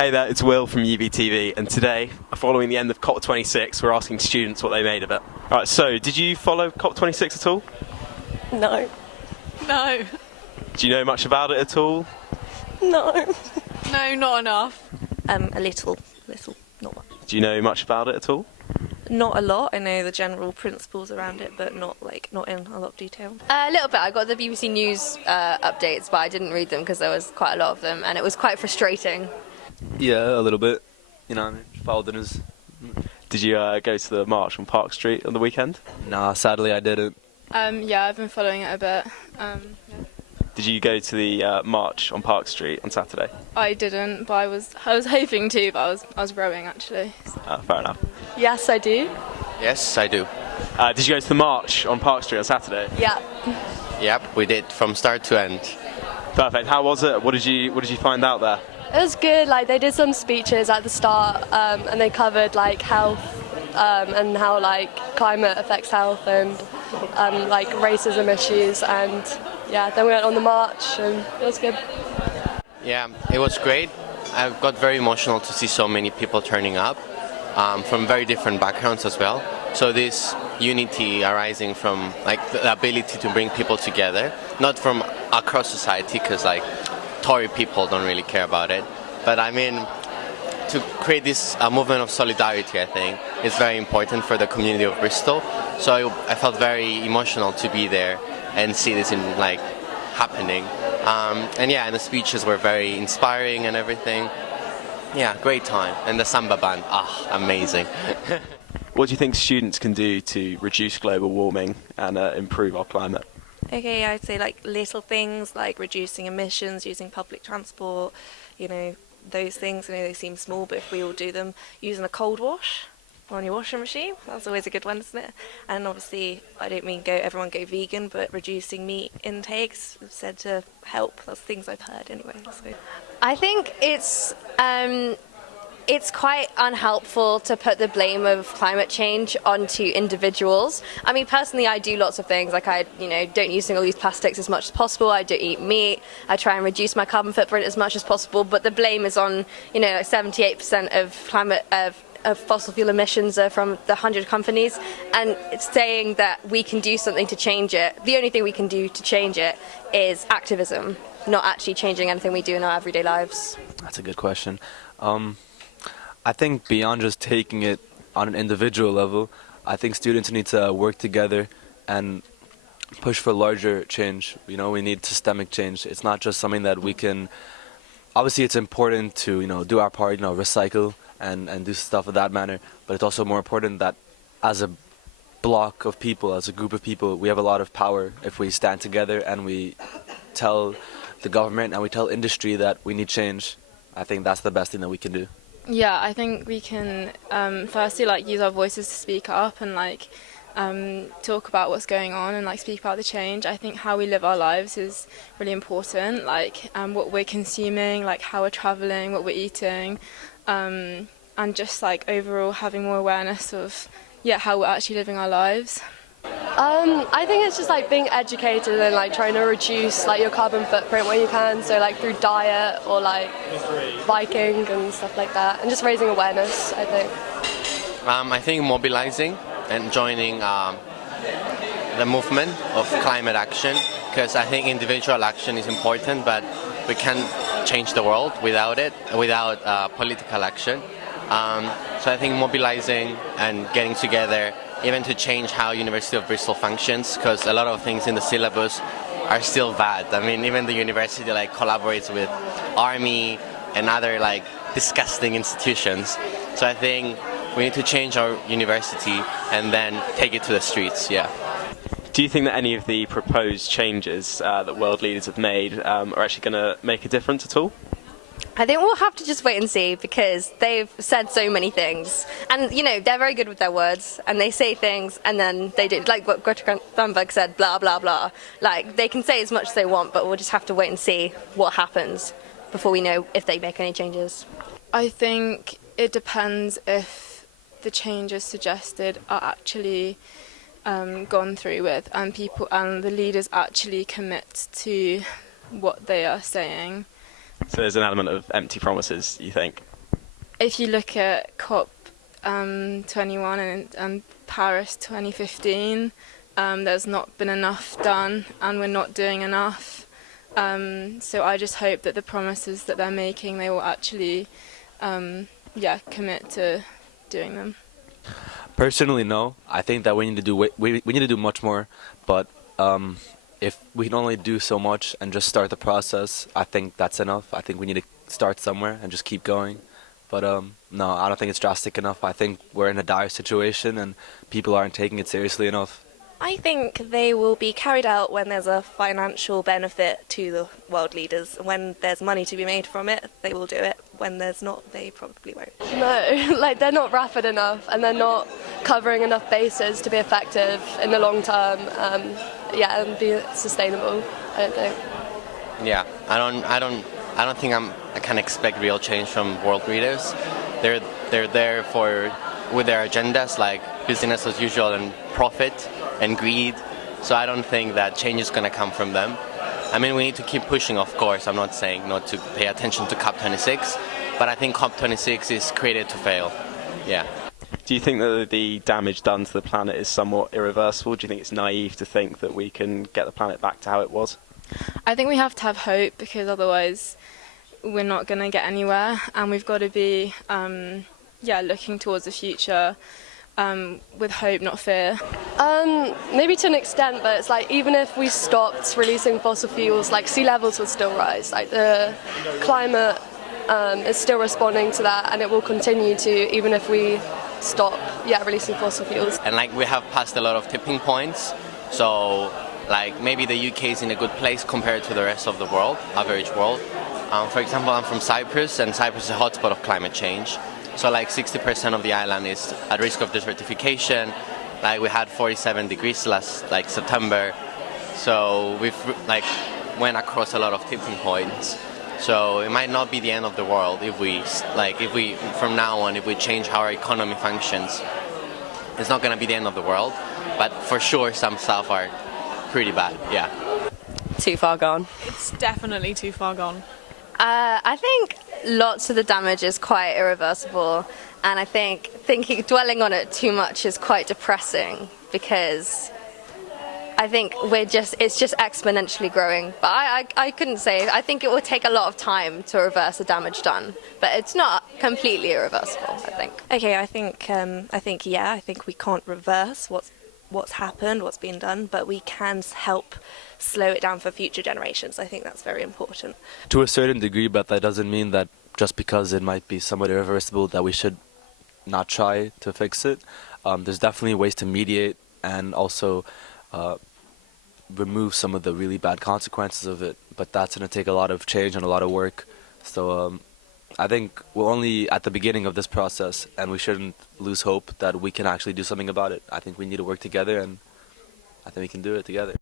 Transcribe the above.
Hey there, it's Will from UBTV, and today, following the end of COP26, we're asking students what they made of it. Alright, so, did you follow COP26 at all? No. No. Do you know much about it at all? No. No, not enough. A little, not much. Do you know much about it at all? Not a lot. I know the general principles around it, but not in a lot of detail. A little bit. I got the BBC News updates, but I didn't read them because there was quite a lot of them, and it was quite frustrating. Yeah, a little bit. You know what I mean? Followed the news. Did you go to the march on Park Street on the weekend? Nah, sadly I didn't. Yeah, I've been following it a bit. Yeah. Did you go to the march on Park Street on Saturday? I didn't, but I was hoping to, but I was rowing actually. Fair enough. Yes, I do. Yes, I do. Did you go to the march on Park Street on Saturday? Yeah. Yep, we did from start to end. Perfect. How was it? What did you find out there? It was good. Like they did some speeches at the start, and they covered like health and how like climate affects health and like racism issues. And yeah, then we went on the march, and it was good. Yeah, it was great. I got very emotional to see so many people turning up from very different backgrounds as well. So this unity arising from like the ability to bring people together, not from across society, because like Tory people don't really care about it. But I mean, to create this movement of solidarity, I think, is very important for the community of Bristol. So I felt very emotional to be there and see this in like happening. And yeah, and the speeches were very inspiring and everything. Yeah, great time. And the samba band, amazing. What do you think students can do to reduce global warming and improve our climate? Okay, I'd say like little things like reducing emissions, using public transport, those things. I know they seem small, but if we all do them, using a cold wash on your washing machine, that's always a good one, isn't it? And obviously, I don't mean everyone go vegan, but reducing meat intakes is said to help. That's things I've heard anyway. So. I think it's quite unhelpful to put the blame of climate change onto individuals. I mean, personally, I do lots of things. Like I, don't use single-use plastics as much as possible. I don't eat meat. I try and reduce my carbon footprint as much as possible. But the blame is on, 78% of fossil fuel emissions are from the 100 companies, and it's saying that we can do something to change it. The only thing we can do to change it is activism, not actually changing anything we do in our everyday lives. That's a good question. I think beyond just taking it on an individual level, I think students need to work together and push for larger change. We need systemic change. It's not just something that we can... Obviously, it's important to, do our part, recycle and do stuff of that manner. But it's also more important that as a block of people, as a group of people, we have a lot of power if we stand together and we tell the government and we tell industry that we need change. I think that's the best thing that we can do. Yeah, I think we can firstly use our voices to speak up and talk about what's going on and speak about the change. I think how we live our lives is really important, what we're consuming, how we're travelling, what we're eating, and just overall having more awareness of how we're actually living our lives. I think it's just being educated and trying to reduce your carbon footprint where you can. So through diet or biking and stuff like that, and just raising awareness. I think. I think mobilizing and joining the movement of climate action, because I think individual action is important, but we can't change the world without political action. So I think mobilizing and getting together, even to change how University of Bristol functions, because a lot of things in the syllabus are still bad. I mean, even the university collaborates with army and other disgusting institutions. So I think we need to change our university and then take it to the streets. Yeah. Do you think that any of the proposed changes that world leaders have made are actually going to make a difference at all? I think we'll have to just wait and see, because they've said so many things. And, they're very good with their words, and they say things, and then they do, like what Greta Thunberg said, blah, blah, blah. They can say as much as they want, but we'll just have to wait and see what happens before we know if they make any changes. I think it depends if the changes suggested are actually gone through with, and the leaders actually commit to what they are saying. So there's an element of empty promises, you think? If you look at COP21 and Paris 2015, there's not been enough done, and we're not doing enough. So I just hope that the promises that they're making, they will actually, commit to doing them. Personally, no. I think that we need to do we need to do much more. But if we can only do so much and just start the process, I think that's enough. I think we need to start somewhere and just keep going. But no, I don't think it's drastic enough. I think we're in a dire situation and people aren't taking it seriously enough. I think they will be carried out when there's a financial benefit to the world leaders. When there's money to be made from it, they will do it. When there's not, they probably won't. No, like they're not rapid enough and they're not covering enough bases to be effective in the long term. And be sustainable. I don't think. Yeah, I don't think I can expect real change from world leaders. They're there with their agendas like business as usual and profit and greed. So I don't think that change is going to come from them. I mean, we need to keep pushing, of course. I'm not saying not to pay attention to COP26, but I think COP26 is created to fail. Yeah. Do you think that the damage done to the planet is somewhat irreversible? Do you think it's naive to think that we can get the planet back to how it was? I think we have to have hope, because otherwise we're not going to get anywhere, and we've got to be looking towards the future with hope, not fear. Maybe to an extent, but it's like even if we stopped releasing fossil fuels, like sea levels would still rise. Like the climate is still responding to that, and it will continue to even if we stop releasing fossil fuels. And like we have passed a lot of tipping points, so like maybe the UK is in a good place compared to the rest of the world, average world. For example, I'm from Cyprus, and Cyprus is a hotspot of climate change. So like 60% of the island is at risk of desertification. Like we had 47 degrees last September. So we've went across a lot of tipping points. So it might not be the end of the world if we from now on, if we change how our economy functions. It's not going to be the end of the world, but for sure some stuff are pretty bad, yeah. Too far gone. It's definitely too far gone. I think lots of the damage is quite irreversible, and I think dwelling on it too much is quite depressing, because I think it's just exponentially growing. But I couldn't say. I think it will take a lot of time to reverse the damage done, but it's not completely irreversible, I think. Okay, I think we can't reverse what's happened, what's been done, but we can help slow it down for future generations. I think that's very important. To a certain degree, but that doesn't mean that just because it might be somewhat irreversible that we should not try to fix it. There's definitely ways to mediate and also remove some of the really bad consequences of it, but that's going to take a lot of change and a lot of work. So I think we're only at the beginning of this process, and we shouldn't lose hope that we can actually do something about it. I think we need to work together, and I think we can do it together.